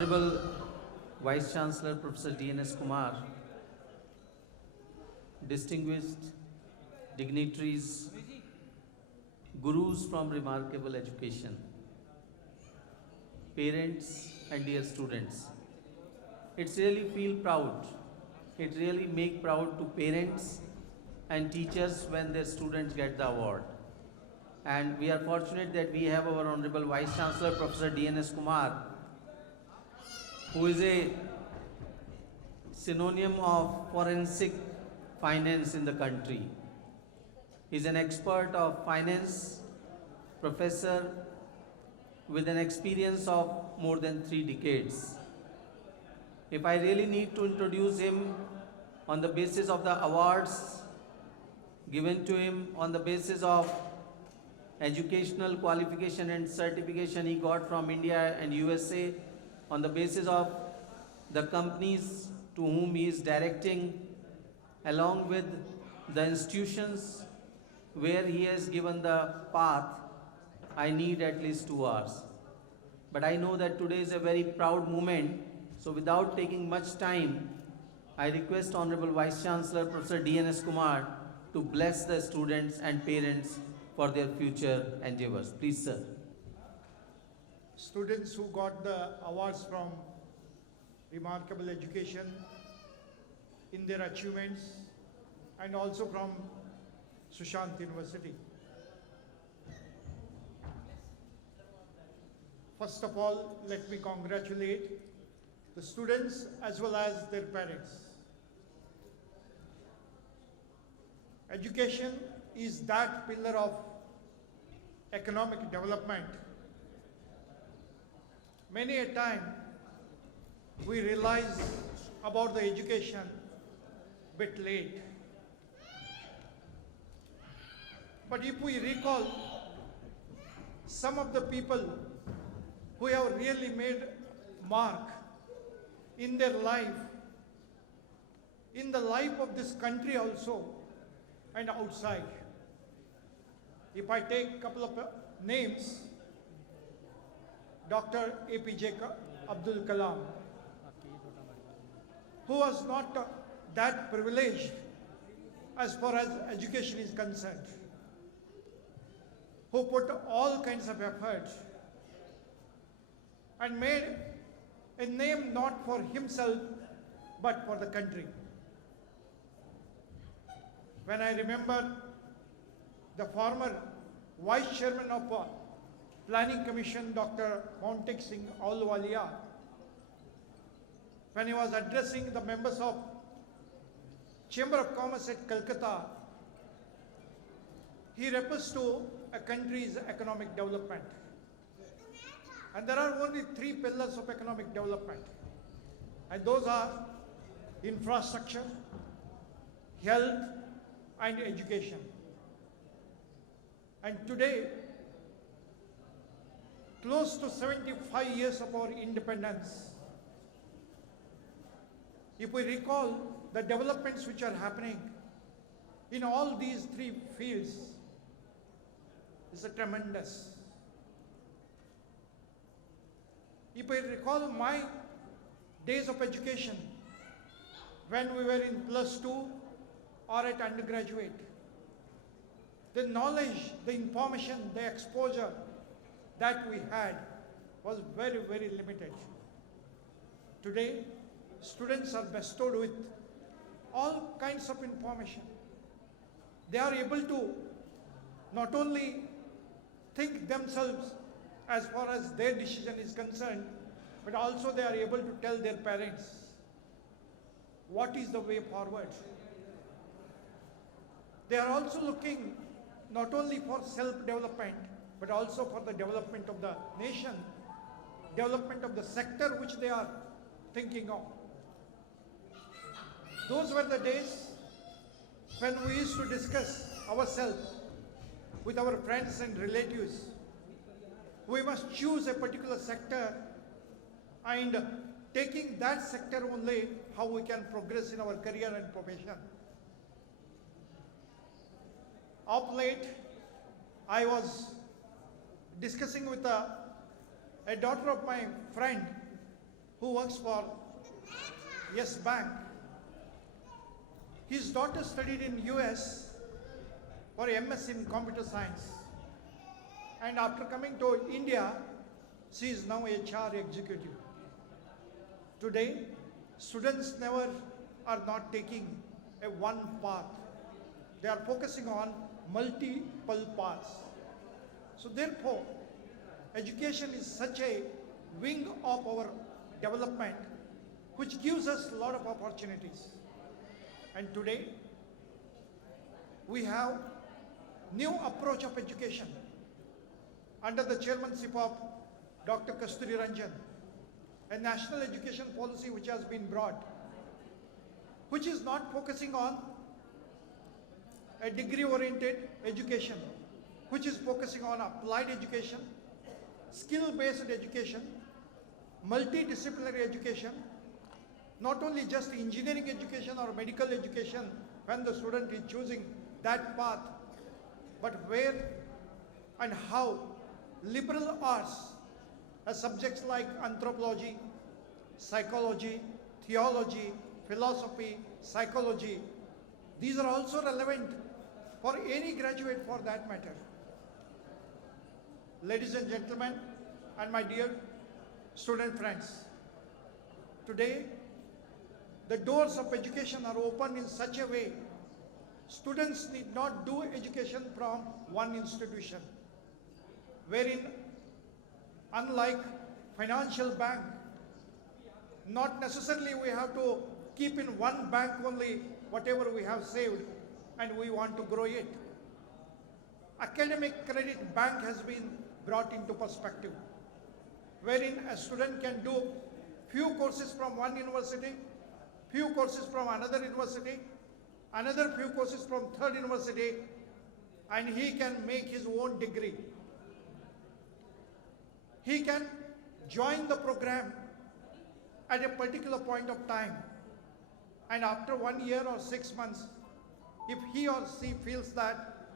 Honorable Vice Chancellor Professor DNS KUMAR, distinguished dignitaries, gurus from remarkable education, parents and dear students. It's really feel proud. It really make proud to parents and teachers when their students get the award. And we are fortunate that we have our Honorable Vice Chancellor Professor DNS KUMAR, who is a synonym of forensic finance in the country. He is an expert of finance, professor with an experience of more than 3 decades. If I really need to introduce him on the basis of the awards given to him, on the basis of educational qualification and certification he got from India and USA, on the basis of the companies to whom he is directing, along with the institutions where he has given the path, I need at least 2 hours. But I know that today is a very proud moment, so without taking much time, I request Honorable Vice Chancellor Professor DNS KUMAR to bless the students and parents for their future endeavors. Please, sir. Students who got the awards from remarkable education in their achievements and also from Sushant University. First of all, let me congratulate the students as well as their parents. Education is that pillar of economic development. Many a time we realize about the education a bit late. But if we recall some of the people who have really made mark in their life, in the life of this country also and outside. If I take a couple of names, Dr. APJ Abdul Kalam, who was not that privileged as far as education is concerned, who put all kinds of effort and made a name not for himself but for the country. When I remember the former Vice Chairman of Planning Commission, Dr. Montek Singh Ahluwalia, when he was addressing the members of Chamber of Commerce at Calcutta, he refers to a country's economic development. And there are only 3 pillars of economic development. And those are infrastructure, health, and education. And today, close to 75 years of our independence, if we recall the developments which are happening in all these 3 fields, is a tremendous. If I recall my days of education, when we were in +2 or at undergraduate, the knowledge, the information, the exposure that we had was very, very limited. Today, students are bestowed with all kinds of information. They are able to not only think themselves as far as their decision is concerned, but also they are able to tell their parents what is the way forward. They are also looking not only for self-development, but also for the development of the nation, development of the sector which they are thinking of. Those were the days when we used to discuss ourselves with our friends and relatives. We must choose a particular sector and taking that sector only how we can progress in our career and profession. Of late, I was discussing with a daughter of my friend who works for Yes Bank. His daughter studied in US for MS in computer science. And after coming to India, she is now HR executive. Today, students never are not taking a one path. They are focusing on multiple paths. So therefore, education is such a wing of our development which gives us a lot of opportunities. And today, we have new approach of education under the chairmanship of Dr. Kasturi Ranjan, a national education policy which has been brought, which is not focusing on a degree-oriented education, which is focusing on applied education, skill-based education, multidisciplinary education, not only just engineering education or medical education when the student is choosing that path, but where and how liberal arts as subjects like anthropology, psychology, theology, philosophy, psychology, these are also relevant for any graduate for that matter. Ladies and gentlemen, and my dear student friends, today the doors of education are open in such a way students need not do education from one institution, wherein unlike financial bank, not necessarily we have to keep in one bank only whatever we have saved and we want to grow it. Academic credit bank has been brought into perspective, wherein a student can do few courses from one university, few courses from another university, another few courses from third university, and he can make his own degree. He can join the program at a particular point of time, and after 1 year or 6 months, if he or she feels that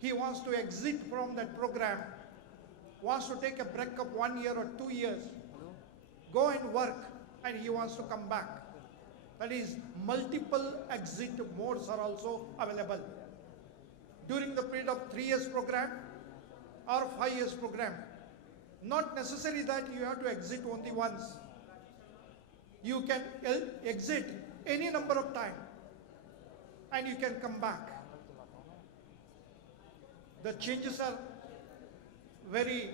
he wants to exit from that program, wants to take a break of 1 year or 2 years, go and work, and he wants to come back. That is, multiple exit modes are also available. During the period of 3 years program or 5 years program, not necessary that you have to exit only once. You can exit any number of times and you can come back. The changes are very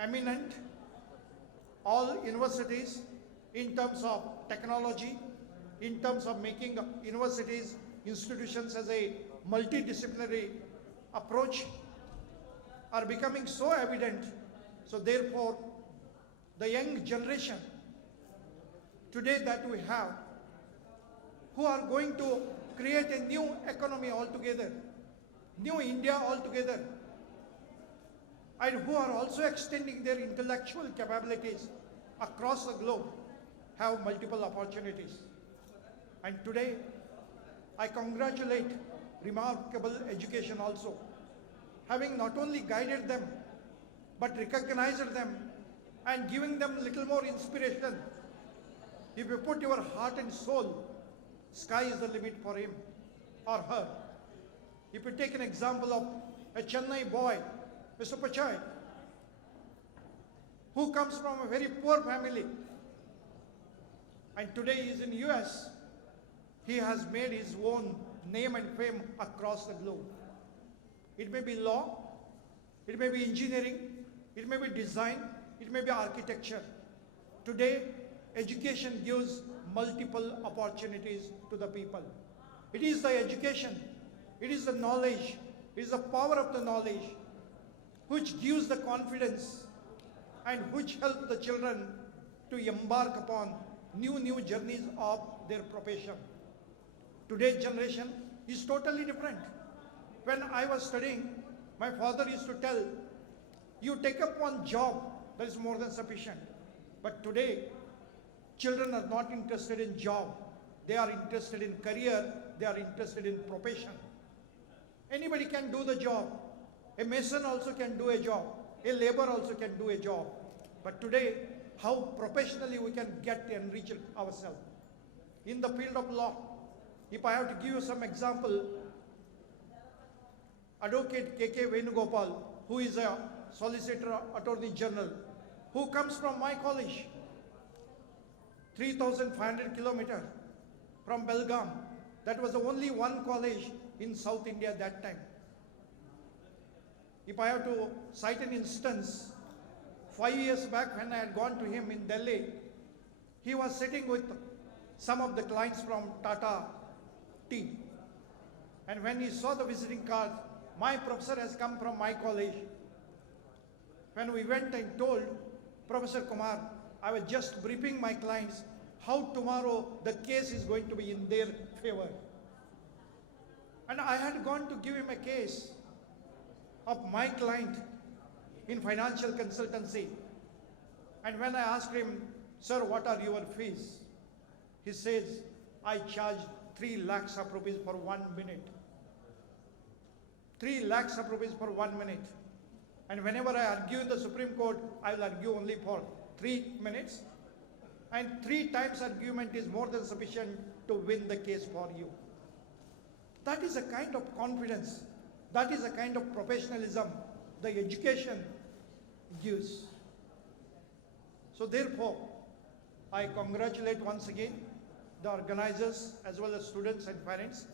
eminent. All universities, in terms of technology, in terms of making universities, institutions as a multidisciplinary approach, are becoming so evident. So therefore, the young generation today that we have, who are going to create a new economy altogether, new India altogether, and who are also extending their intellectual capabilities across the globe, have multiple opportunities. And today, I congratulate remarkable education also, having not only guided them, but recognized them and giving them little more inspiration. If you put your heart and soul, sky is the limit for him or her. If you take an example of a Chennai boy, Mr. Pachai, who comes from a very poor family, and today he is in US, he has made his own name and fame across the globe. It may be law, it may be engineering, it may be design, it may be architecture. Today, education gives multiple opportunities to the people. It is the education, it is the knowledge, it is the power of the knowledge which gives the confidence and which helps the children to embark upon new journeys of their profession. Today's generation is totally different. When I was studying, my father used to tell, you take up one job, that is more than sufficient. But today, children are not interested in job. They are interested in career, they are interested in profession. Anybody can do the job. A mason also can do a job. A laborer also can do a job. But today, how professionally we can get enrich ourselves. In the field of law, if I have to give you some example, Advocate K.K. Venugopal, who is a Solicitor Attorney General, who comes from my college, 3,500 kilometers from Belgaum. That was the only one college in South India at that time. If I have to cite an instance, 5 years back when I had gone to him in Delhi, he was sitting with some of the clients from Tata team. And when he saw the visiting card, my professor has come from my college. When we went and told Professor Kumar, I was just briefing my clients how tomorrow the case is going to be in their favor. And I had gone to give him a case of my client in financial consultancy. And when I asked him, sir, what are your fees? He says, I charge 3 lakhs of rupees for 1 minute. 3 lakhs of rupees for 1 minute. And whenever I argue in the Supreme Court, I will argue only for 3 minutes. And 3 times argument is more than sufficient to win the case for you. That is a kind of confidence. That is a kind of professionalism the education gives. So therefore, I congratulate once again the organizers as well as students and parents.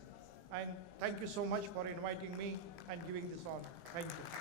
And thank you so much for inviting me and giving this honor. Thank you.